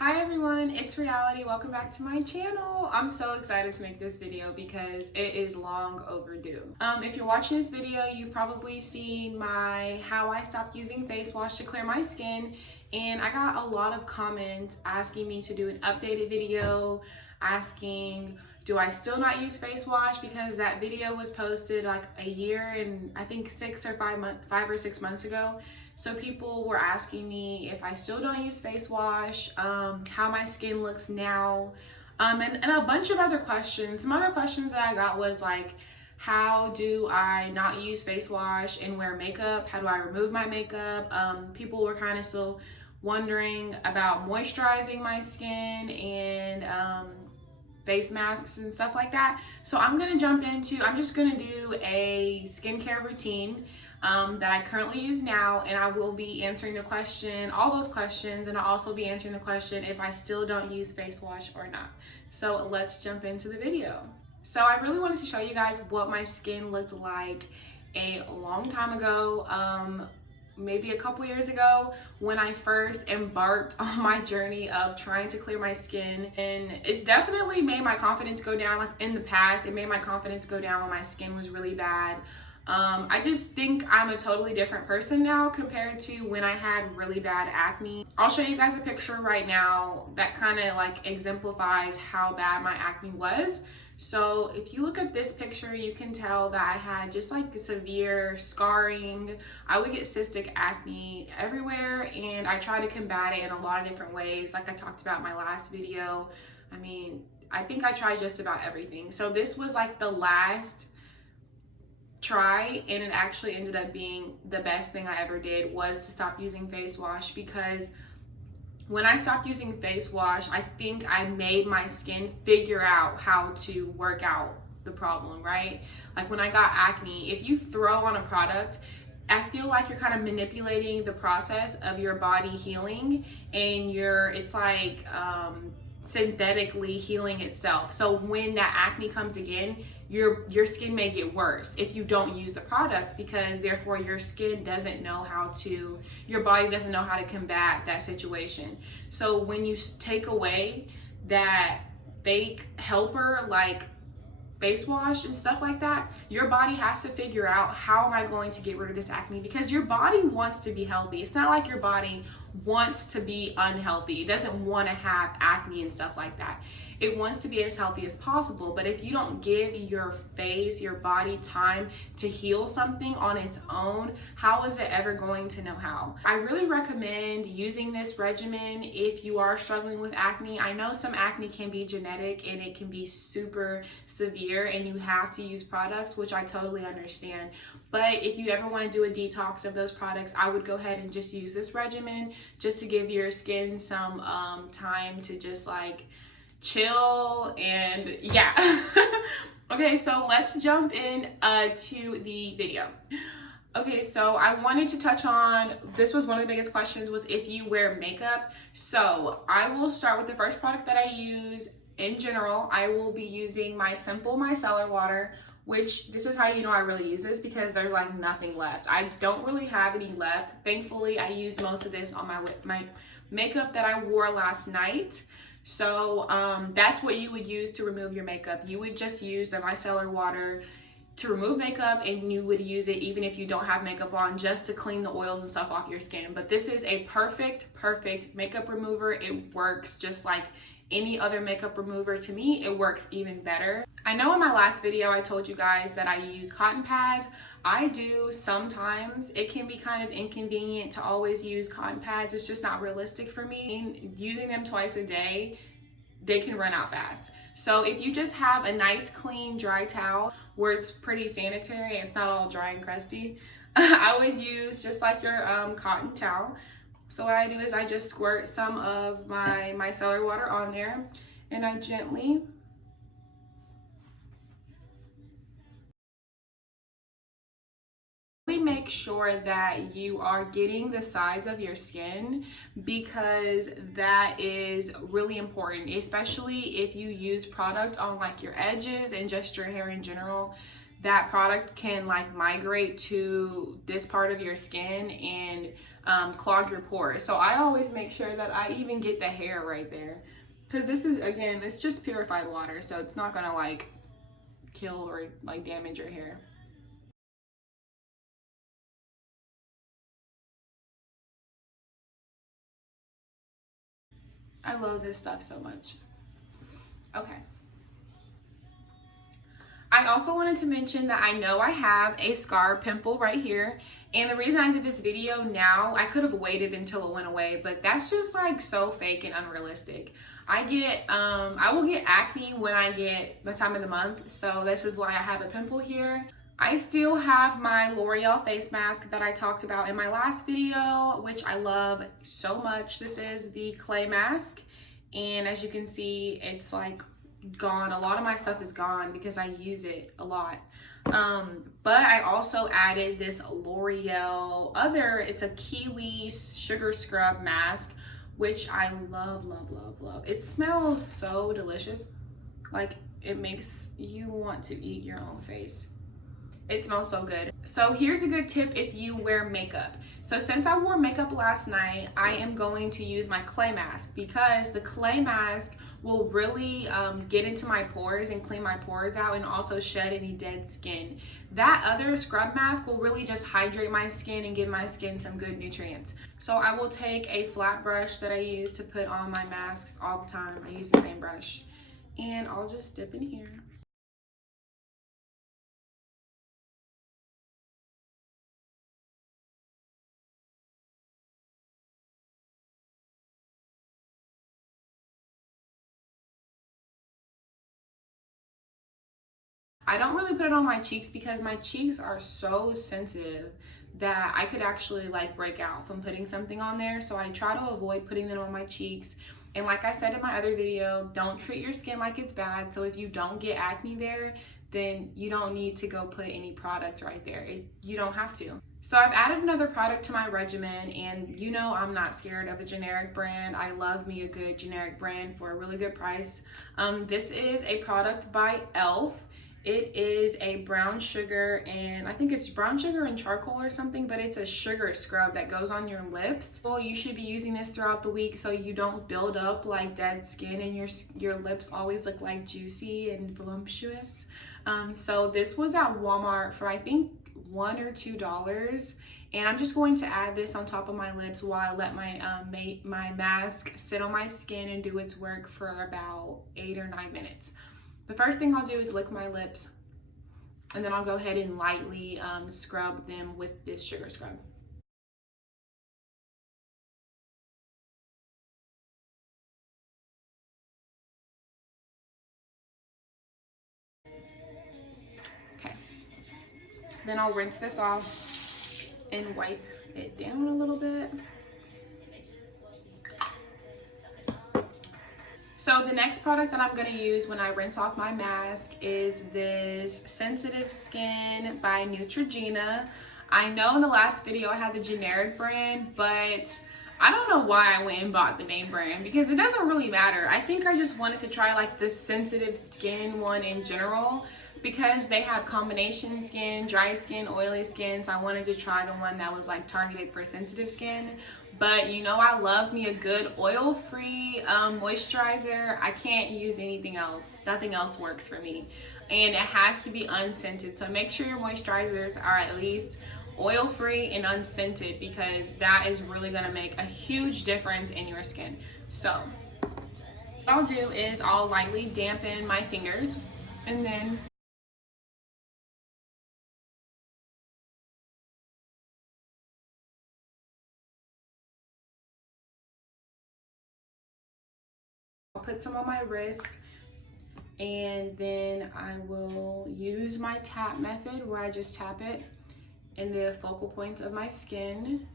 Hi everyone, it's Reality. Welcome back to my channel. I'm so excited to make this video because it is long overdue. If you're watching this video, you've probably seen my how I stopped using face wash to clear my skin, and I got a lot of comments asking me to do an updated video, asking do I still not use face wash, because that video was posted like a year and I think 5 or 6 months ago. So people were asking me if I still don't use face wash, how my skin looks now, and a bunch of other questions. Some other questions that I got was like, how do I not use face wash and wear makeup? How do I remove my makeup? People were kind of still wondering about moisturizing my skin and face masks and stuff like that. So I'm just gonna do a skincare routine that I currently use now, and I will be answering the question, all those questions, and I'll also be answering the question if I still don't use face wash or not. So let's jump into the video. So I really wanted to show you guys what my skin looked like a long time ago, maybe a couple years ago, when I first embarked on my journey of trying to clear my skin. And it's definitely made my confidence go down. Like in the past, it made my confidence go down when my skin was really bad. I just think I'm a totally different person now compared to when I had really bad acne. I'll show you guys a picture right now that kind of like exemplifies how bad my acne was. So if you look at this picture, you can tell that I had just like severe scarring. I would get cystic acne everywhere, and I try to combat it in a lot of different ways. Like I talked about in my last video. I think I tried just about everything. So this was like the last try, and it actually ended up being the best thing I ever did, was to stop using face wash, because when I stopped using face wash, I think I made my skin figure out how to work out the problem, right? Like when I got acne, if you throw on a product, I feel like you're kind of manipulating the process of your body healing, and it's like synthetically healing itself. So when that acne comes again, your skin may get worse if you don't use the product, because therefore your skin doesn't know how to, your body doesn't know how to combat that situation. So when you take away that fake helper like face wash and stuff like that, your body has to figure out, how am I going to get rid of this acne? Because your body wants to be healthy. It's not like your body wants to be unhealthy. It doesn't want to have acne and stuff like that. It wants to be as healthy as possible. But if you don't give your face, your body time to heal something on its own, how is it ever going to know how? I really recommend using this regimen if you are struggling with acne. I know some acne can be genetic and it can be super severe and you have to use products, which I totally understand. But if you ever want to do a detox of those products, I would go ahead and just use this regimen, just to give your skin some time to just like chill. And yeah. Okay, so let's jump in to the video. Okay, so I wanted to touch on, this was one of the biggest questions, was if you wear makeup. So I will start with the first product that I use. In general, I will be using my Simple Micellar Water, which this is how you know I really use this, because there's like nothing left. I don't really have any left. Thankfully, I used most of this on my makeup that I wore last night. So that's what you would use to remove your makeup. You would just use the micellar water to remove makeup, and you would use it even if you don't have makeup on, just to clean the oils and stuff off your skin. But this is a perfect makeup remover. It works just like any other makeup remover. To me, it works even better. I know in my last video I told you guys that I use cotton pads. I do sometimes. It can be kind of inconvenient to always use cotton pads. It's just not realistic for me. Using them twice a day, they can run out fast. So if you just have a nice clean dry towel where it's pretty sanitary, it's not all dry and crusty, I would use just like your cotton towel. So what I do is I just squirt some of my micellar water on there, and I gently make sure that you are getting the sides of your skin, because that is really important, especially if you use product on like your edges and just your hair in general. that product can like migrate to this part of your skin and clog your pores. So I always make sure that I even get the hair right there, because this is, again, it's just purified water, so it's not gonna like kill or like damage your hair. I love this stuff so much. Okay. I also wanted to mention that I know I have a scar pimple right here. And the reason I did this video now, I could have waited until it went away, but that's just like so fake and unrealistic. I will get acne when I get the time of the month. So this is why I have a pimple here. I still have my L'Oreal face mask that I talked about in my last video, which I love so much. This is the clay mask. And as you can see, it's like gone. A lot of my stuff is gone because I use it a lot. But I also added this L'Oreal it's a kiwi sugar scrub mask, which I love, love, love, love. It smells so delicious. Like, it makes you want to eat your own face. It smells so good. So here's a good tip if you wear makeup. So since I wore makeup last night, I am going to use my clay mask, because the clay mask will really get into my pores and clean my pores out, and also shed any dead skin. That other scrub mask will really just hydrate my skin and give my skin some good nutrients. So I will take a flat brush that I use to put on my masks all the time. I use the same brush. And I'll just dip in here. I don't really put it on my cheeks because my cheeks are so sensitive that I could actually like break out from putting something on there. So I try to avoid putting them on my cheeks. And like I said in my other video, don't treat your skin like it's bad. So if you don't get acne there, then you don't need to go put any product right there. You don't have to. So I've added another product to my regimen, and you know I'm not scared of a generic brand. I love me a good generic brand for a really good price. This is a product by e.l.f. It is a brown sugar, and I think it's brown sugar and charcoal or something, but it's a sugar scrub that goes on your lips. Well, you should be using this throughout the week so you don't build up like dead skin and your lips always look like juicy and voluptuous. So this was at Walmart for I think $1 or $2, and I'm just going to add this on top of my lips while I let my mask sit on my skin and do its work for about 8 or 9 minutes. The first thing I'll do is lick my lips, and then I'll go ahead and lightly scrub them with this sugar scrub. Okay. Then I'll rinse this off and wipe it down a little bit. So the next product that I'm going to use when I rinse off my mask is this Sensitive Skin by Neutrogena. I know in the last video I had the generic brand, but I don't know why I went and bought the name brand, because it doesn't really matter. I think I just wanted to try like the sensitive skin one in general, because they have combination skin, dry skin, oily skin. So I wanted to try the one that was like targeted for sensitive skin. But you know, I love me a good oil-free moisturizer. I can't use anything else. Nothing else works for me. And it has to be unscented. So make sure your moisturizers are at least oil-free and unscented, because that is really gonna make a huge difference in your skin. So what I'll do is I'll lightly dampen my fingers, and then I'll put some on my wrist, and then I will use my tap method where I just tap it in the focal points of my skin.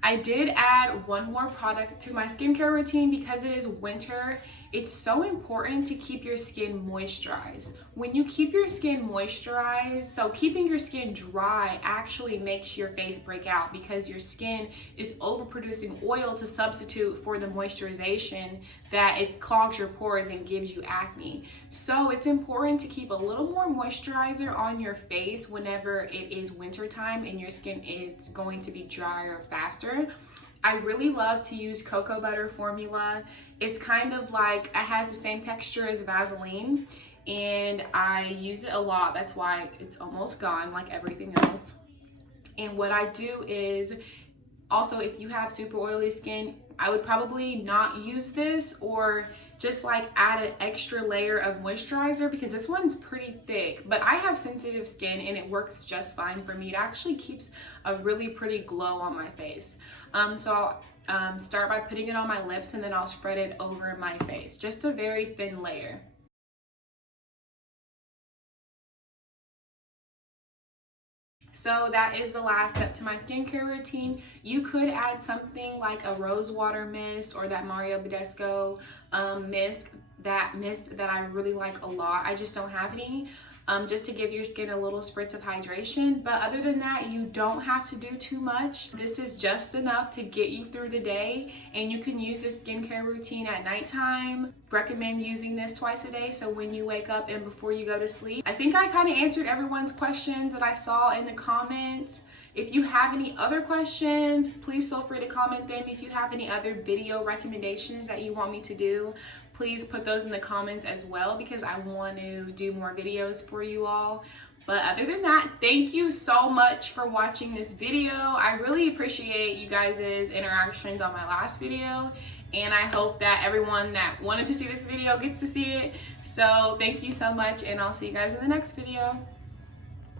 I did add one more product to my skincare routine because it is winter it's so important to keep your skin moisturized. When you keep your skin moisturized, so keeping your skin dry actually makes your face break out because your skin is overproducing oil to substitute for the moisturization that it clogs your pores and gives you acne. So it's important to keep a little more moisturizer on your face whenever it is wintertime and your skin is going to be drier faster. I really love to use cocoa butter formula. It's kind of like, it has the same texture as Vaseline, and I use it a lot. That's why it's almost gone like everything else. And what I do is, also if you have super oily skin, I would probably not use this, or just like add an extra layer of moisturizer because this one's pretty thick. But I have sensitive skin and it works just fine for me. It actually keeps a really pretty glow on my face. So I'll start by putting it on my lips, and then I'll spread it over my face. Just a very thin layer. So that is the last step to my skincare routine. You could add something like a rose water mist or that Mario Badescu mist that I really like a lot. I just don't have any. Just to give your skin a little spritz of hydration. But other than that, you don't have to do too much. This is just enough to get you through the day, and you can use this skincare routine at nighttime. Recommend using this twice a day, so when you wake up and before you go to sleep. I think I kind of answered everyone's questions that I saw in the comments. If you have any other questions, please feel free to comment them. If you have any other video recommendations that you want me to do, please put those in the comments as well, because I want to do more videos for you all. But other than that, thank you so much for watching this video. I really appreciate you guys' interactions on my last video, and I hope that everyone that wanted to see this video gets to see it. So thank you so much, and I'll see you guys in the next video.